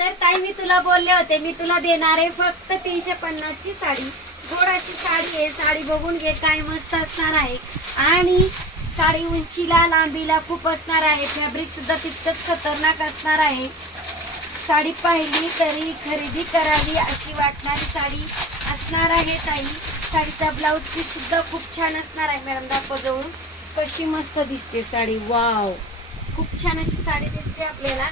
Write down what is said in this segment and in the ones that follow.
तर ताई मी तुला बोलले होते मी तुला देणार आहे फक्त 350 ची साडी. गोड अशी साडी आहे. साडी बघून घे काय मस्त असणार आहे. आणि साडी उंचीला लांबीला खूप असणार आहे. फॅब्रिक सुद्धा तितकंच खतरनाक असणार आहे. साडी पाहिली तरी खरेदी करावी अशी वाटणारी साडी असणार आहे ताई. साडीचा ब्लाऊज पीस सुद्धा खूप छान असणार आहे. मॅडम दाखव जवळून कशी मस्त दिसते साडी. वाव, खूप छान अशी साडी दिसते आपल्याला.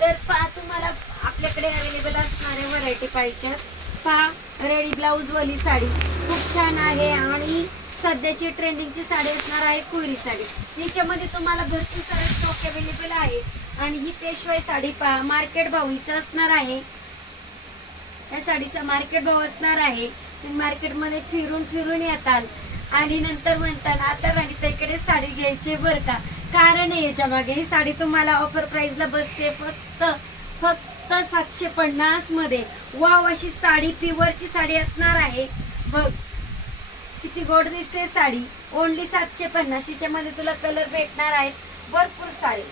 तर पहा तुम्हाला आपल्याकडे अवेलेबल असणारे व्हरायटी पाहिजे. पहा रेडी ब्लाऊज वाली साडी खूप छान आहे आणि सध्याची ट्रेंडिंगची साडी असणार आहे कोरी साडी. याच्यामध्ये तुम्हाला भरपूर सारे स्टॉक अवेलेबल आहे. आणि ही पेशवाई साडी पहा मार्केट भाव हिचा असणार आहे. या साडीचा मार्केट भाव असणार आहे. तुम्ही मार्केटमध्ये फिरून फिरून येताल आणि नंतर म्हणताल आता राणीताईकडे साडी घ्यायची बरं का. कारण आहे याच्या मागे ही साडी तुम्हाला ऑफर प्राइसला बसते फक्त 750 मध्ये. वाव, अशी साडी प्युअरची साडी असणार आहे. बघ किती गोड दिसते साडी. ओनली 750. हिच्यामध्ये तुला कलर भेटणार आहेत भरपूर सारे.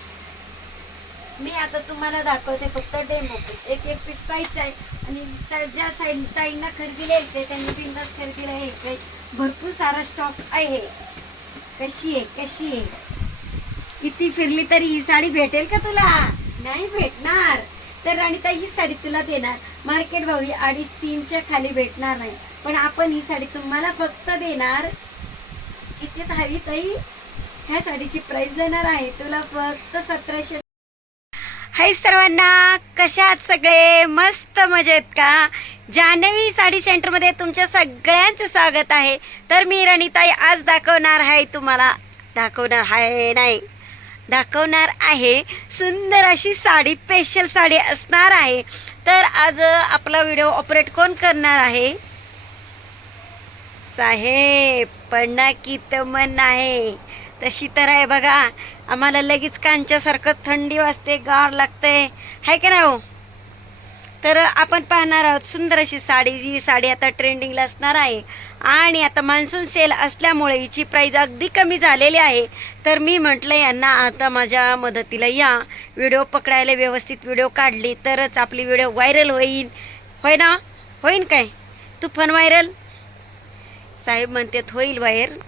मी आता तुम्हाला दाखवते फक्त डेमो पीस. एक एक पीस पाहिजे आहे आणि ज्या साईड ताईंना खरेदीला यायचंय त्यांनी बिंदास खरेदीला यायचंय. भरपूर सारा स्टॉक आहे. कशी आहे किती फिरली तरी ही साडी भेटेल का तुला? नाही भेटणार. तर राणीताई ही साडी तुला देणार. मार्केट भाव ही 2.5-3च्या खाली भेटणार नाही. पण आपण ही साडी तुम्हाला फक्त देणार किती हवी ताई. ह्या साडीची प्राइस देणार आहे तुला फक्त 1700. हाय सर्वांना, कशा आहात सगळे? मस्त मजेत का? जान्हवी साडी सेंटर मध्ये तुमच्या सगळ्यांचं स्वागत आहे. तर मी राणीताई आज दाखवणार आहे सुंदर अशी साडी. स्पेशल साडी असणार आहे. तर आज आपला व्हिडिओ ऑपरेट कोण करणार आहे? साहेब पडना की तमन आहे. तशी तर आहे बघा. आम्हाला लगेच कांच्यासारखं थंडी वाजते, गार लागते, हाय का ना हो? तर आपण पाहणार आहोत सुंदर अशी साडी. जी साडी आता ट्रेंडिंगला असणार आहे आणि आता मान्सून सेल असल्यामुळे हिची प्राइस अगदी कमी झालेली आहे. तर मी म्हटलं यांना आता माझ्या मदतीला या. व्हिडिओ पकडायला व्यवस्थित व्हिडिओ काढली तरच आपली व्हिडिओ व्हायरल होईल. होय ना? होईन काय तुफान व्हायरल? साहेब म्हणतात होईल व्हायरल.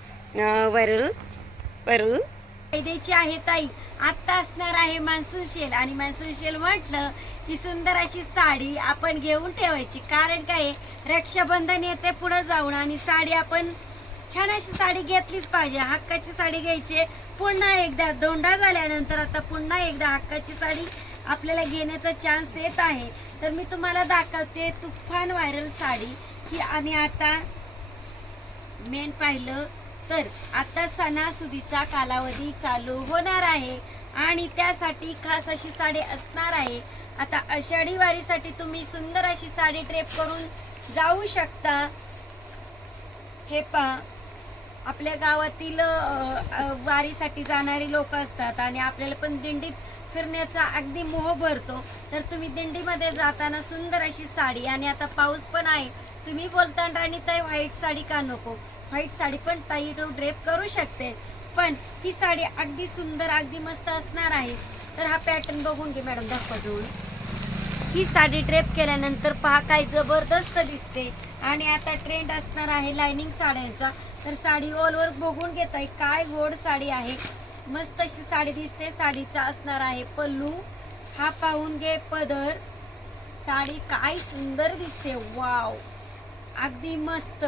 द्यायची आहे ताई. आता असणार आहे मान्सून सेल आणि मान्सून सेल म्हटलं की सुंदर अशी साडी आपण घेऊन ठेवायची. कारण काय, रक्षाबंधन येते पुढे जाऊन आणि साडी आपण छान अशी साडी घेतलीच पाहिजे. हक्काची साडी घ्यायची. पुन्हा एकदा दोंडा झाल्यानंतर आता पुन्हा एकदा हक्काची साडी आपल्याला घेण्याचा चान्स येत आहे. तर मी तुम्हाला दाखवते तुफान व्हायरल साडी ही. आणि आता मेन पाहिलं तर आता सणासुदीचा कालावधी चालू होणार आहे आणि त्यासाठी खास अशी साडी असणार आहे. आता आषाढी वारीसाठी तुम्ही सुंदर अशी साडी ड्रेप करून जाऊ शकता. हे पहा, आपल्या गावातील वारीसाठी जाणारी लोक असतात आणि आपल्याला पण दिंडीत फिरण्याचा अगदी मोह भरतो. तर तुम्ही दिंडीमध्ये जाताना सुंदर अशी साडी. आणि आता पाऊस पण आहे. तुम्ही बोलता राणीताई व्हाईट साडी का नको? व्हाईट साडी पण ताई ड्रेप करू शकते. पण ही साडी अगदी सुंदर अगदी मस्त असणार आहे. तर हा पॅटर्न बघून घे मॅडम, दाखवा जवळ. ही साडी ड्रेप केल्यानंतर पहा काय जबरदस्त दिसते. आणि आता ट्रेंड असणार आहे लाइनिंग साड्यांचा. तर साडी ऑल ओव्हर बघून घेत आहे काय गोड साडी आहे. मस्त अशी साडी दिसते. साडीचा असणार आहे पल्लू. हा पाहून घे पदर. साडी काय सुंदर दिसते. वाव, अगदी मस्त.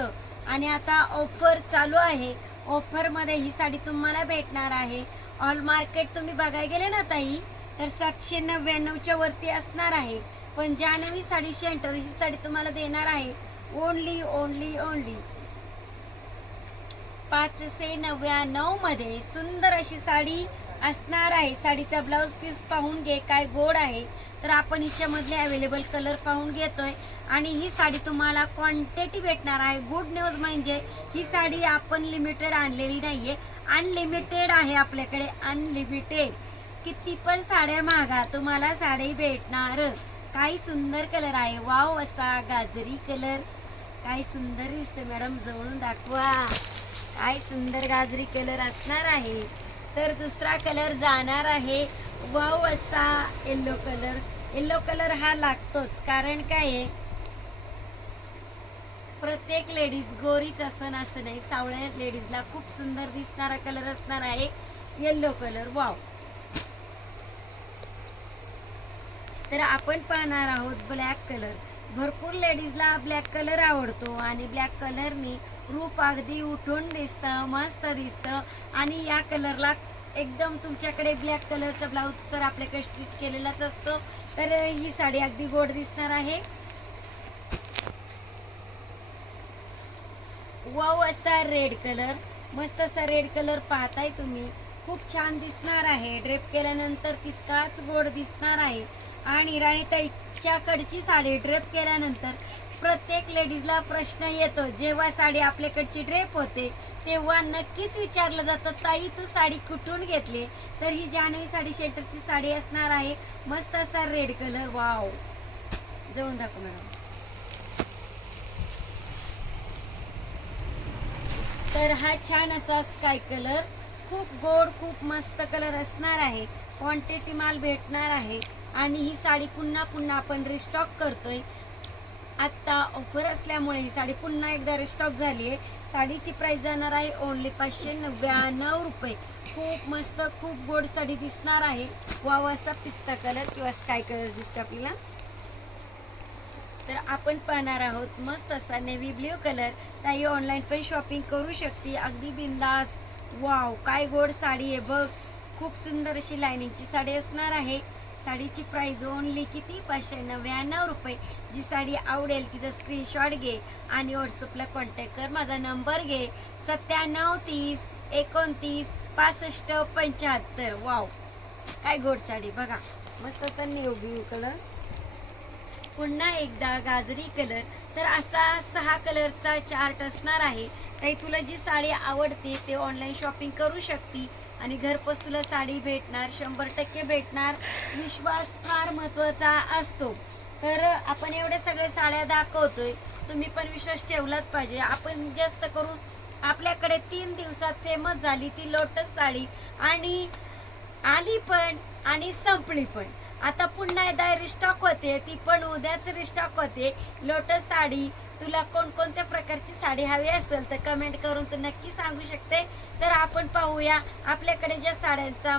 आणि आता ऑफर चालू आहे. ऑफर मध्ये ही साडी तुम्हाला भेटणार आहे. ऑल मार्केट तुम्ही बघायला गेले ना ताई तर 799च्या वरती असणार आहे. पण जान्हवी साडी सेंटर ही साडी तुम्हाला देणार आहे ओनली 599 मध्ये. सुंदर अशी साडी असणार आहे. साडीचा ब्लाउज पीस पाहून घे काय गोड आहे. तर आपण हिच्यामधले अवेलेबल कलर पाहून घेतोय आणि ही साडी तुम्हाला क्वांटिटी भेटणार आहे. गुड न्यूज म्हणजे ही साडी आपण लिमिटेड आणलेली नाहीये, अनलिमिटेड आहे आपल्याकडे. अनलिमिटेड किती पण साड्या मागा तुम्हाला साडी भेटणार. काय सुंदर कलर आहे. वाव, असा गाजरी कलर काय सुंदर दिसते. मॅडम जवळून दाखवा. काय सुंदर गाजरी कलर असणार आहे. तर दुसरा कलर जाणार आहे वाव असा येलो कलर. येलो कलर हा लागतोच, कारण काय आहे, प्रत्येक लेडीज गोरीच असं असं नाही, सावळ्या लेडीजला खूप सुंदर दिसणारा कलर असणार आहे येल्लो कलर. वाव. तर आपण पाहणार आहोत ब्लॅक कलर. भरपूर लेडीजला ब्लॅक कलर आवडतो आणि ब्लॅक कलरनी रूप अगदी उठून दिसतं, मस्त दिसतं. आणि या कलरला एकदम तुमच्याकडे ब्लॅक कलरचा ब्लाऊज तर आपल्याकडे स्टिच केलेलाच असतो, तर ही साडी अगदी गोड दिसणार आहे. वाव असा रेड कलर, मस्त असा रेड कलर पाहताय तुम्ही, खूप छान दिसणार आहे. ड्रेप केल्यानंतर तितकाच गोड दिसणार आहे. आणि राणीताईच्याकडची साडी ड्रेप केल्यानंतर प्रत्येक लेडीजला प्रश्न येतो, जेव्हा साडी आपल्याकडची ड्रेप होते तेव्हा नक्कीच विचारलं जातं, ताई तू साडी कुठून घेतली. तर ही जान्हवी साडी सेंटरची साडी असणार आहे. मस्त असा रेड कलर. वाव. जवळून दाखव मॅडम. तर हा छान असा स्काय कलर, खूप गोड, खूप मस्त कलर असणार आहे. क्वांटिटी माल भेटणार आहे. आणि ही साडी पुन्हा पुन्हा आपण रिस्टॉक करतोय. आत्ता ऑफर असल्यामुळे ही साडी पुन्हा एकदा रिस्टॉक झाली आहे. साडीची प्राइस जाणार आहे ओनली 599 रुपये. खूप मस्त, खूप गोड साडी दिसणार आहे. वाव असा पिस्ता कलर किंवा स्काय कलर दिसतो आपल्याला. तर आपण पाहणार आहोत मस्त असा नेव्ही ब्ल्यू कलर. ताई ऑनलाईन पण शॉपिंग करू शकते अगदी बिंदास. वाव, काय गोड साडी आहे बघ. खूप सुंदर अशी लाइनिंगची साडी असणार आहे. साडीची प्राइस ओनली किती? 599 रुपये. जी साडी आवडेल तिचा स्क्रीनशॉट घे आणि व्हॉट्सअपला कॉन्टॅक्ट कर. माझा नंबर घे 9730 29 65 75. वाव, काय गोड साडी बघा. मस्त असा नेव्ही ब्ल्यू कलर, पुन्हा एकदा गाजरी कलर. तर असा 6 कलरचा चार्ट असणार आहे. ताई तुला जी साडी आवडते ते ऑनलाईन शॉपिंग करू शकते आणि घरपोच तुला साडी भेटणार, 100% भेटणार. विश्वास फार महत्त्वाचा असतो. तर आपण एवढ्या सगळ्या साड्या दाखवतोय, तुम्ही पण विश्वास ठेवलाच पाहिजे. आपण जास्त करून आपल्याकडे 3 दिवसात फेमस झाली ती लोटस साडी, आणि आली पण आणि संपली पण. आता पुन्हा एकदा रिस्टॉक होते, ती पण उद्याच रिस्टॉक होते. लोटस साडी तुला कोणकोणत्या प्रकारची साडी हवी असेल तर कमेंट करून तू नक्की सांगू शकते. तर आपण पाहूया आपल्याकडे ज्या साड्यांचा